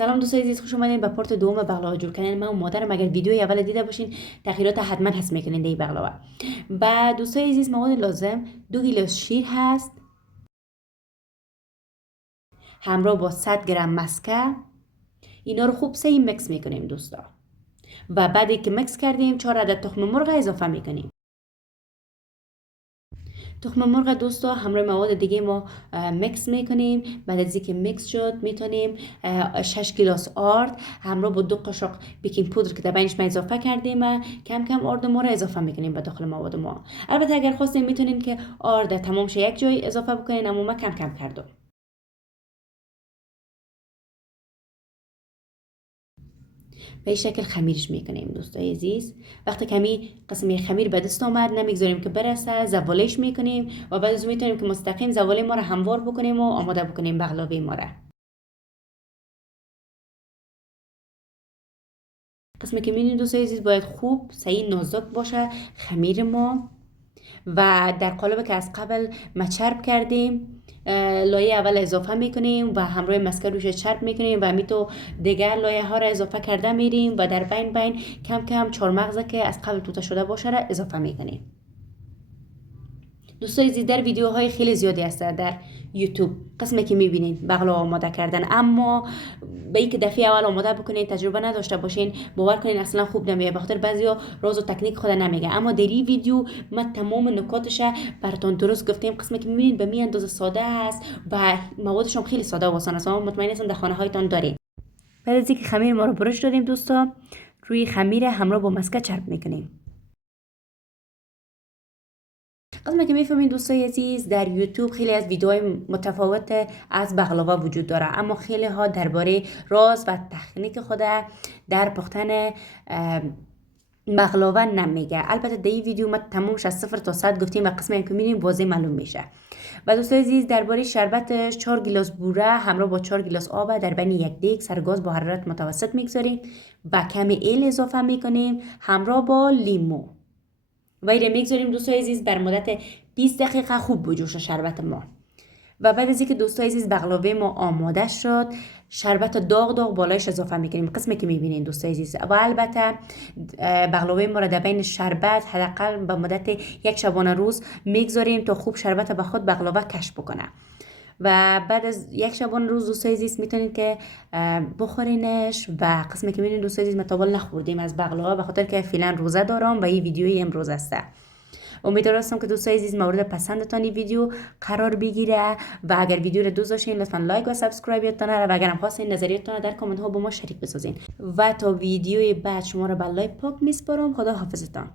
سلام دوستای عزیز، خوش اومدین به پارت دوم بقلاوا جور کردن من و مادرم. اگر ویدیوی اول دیده باشین تغییرات حتما حس میکنین در بقلاوا. و دوستای عزیز مواد لازم 2 گیلاس شیر هست همراه با 100 گرم مسکه. اینا رو خوب صحیح مکس میکنیم دوستا و بعدی که مکس کردیم 4 عدد تخم مرغ اضافه میکنیم. تخم مرغ دوستا همراه مواد دیگه ما مکس میکنیم. بعد از اینکه مکس شد میتونیم 6 گیلاس آرد همراه با 2 قاشق بیکینگ پودر که در بینش ما اضافه کردیم کم کم آرد ما رو اضافه میکنیم به داخل مواد ما. البته اگر خواستین میتونین که آرد تمام شه یک جای اضافه بکنین، اما ما کم کم کردم. به این شکل خمیرش میکنیم دوستای عزیز. وقتی کمی قسم خمیر به دست آمد نمیگذاریم که برسه، زوالش میکنیم و بعد از میتونیم که مستقیم زواله ما رو هموار بکنیم و آماده بکنیم بقلاوه ما را. قسمی که میبینید دوستای عزیز باید خوب صحیح نازک باشه خمیر ما. و در قالب که از قبل ما چرب کردیم لایه اول اضافه میکنیم و همراه مسکه روش چرب میکنیم و میتو دیگر لایه ها را اضافه کرده میریم و در بین کم کم چهارمغزه که از قبل توته شده باشه را اضافه میکنیم. دوستای عزیز در ویدیوهای خیلی زیادی هست در یوتیوب قسمی که میبینین بقلاوا آماده کردن، اما به اینکه دفعه اول آماده بکنین تجربه نداشته باشین باور کنین اصلا خوب نمیاد، بخاطر بعضیا راز و تکنیک خود نمیگه. اما در این ویدیو ما تمام نکاتش براتون درست گفتیم. قسمی که میبینین به می اندازه ساده است و موادش هم خیلی ساده و آسان است. ما مطمئن هستم در خانه هایتان دارین. بعد از اینکه خمیر ما رو برش دادیم دوستا، روی خمیر همراه با مسکه چرب میکنیم. قسمی که میفهمین دوستای عزیز در یوتیوب خیلی از ویدیوهای متفاوت از بقلاوا وجود داره، اما خیلی ها درباره راز و تکنیک خود در پختن بقلاوا نمیگه. البته در این ویدیو ما تمامش از 0 تا 100 گفتیم و قسمی که میبینیم واضح معلوم میشه. و دوستای عزیز درباره شربتش 4 گیلاس بوره همراه با 4 گیلاس آب در بین یک دیگ سرگاز با حرارت متوسط میگذاریم و کمی ایل اضافه میکنیم همراه با لیمو و این میگذاریم دوستای عزیز بر مدت 20 دقیقه خوب بجوشه شربت ما. و بعد از اینکه دوستای عزیز بقلاوه ما آماده شد شربت داغ داغ بالایش اضافه میکنیم قسمی که میبینین دوستای عزیز. و البته بقلاوه ما را در بین شربت حداقل به مدت یک شبانه روز میگذاریم تا خوب شربت به خود بقلاوه کش بکنه. و بعد از یک شبانه روز دوستای عزیز میتونید که بخورینش. و قسمی که میبینین دوستای عزیز ما تا حالا نخوردیم از بقلاوا به خاطر که فعلا روزه دارم و این ویدیوی امروز است. امیدوارم که دوستای عزیز مورد پسندتان این ویدیو قرار بگیره و اگر ویدیو رو دوست داشتین لطفا لایک و سابسکرایب یادتان نره و اگر هم خواستین نظریاتتان در کامنت ها با ما شریک بسازین. و تا ویدیوی بعد شما رو به لایک پاک میسپارم. خدا حافظتان.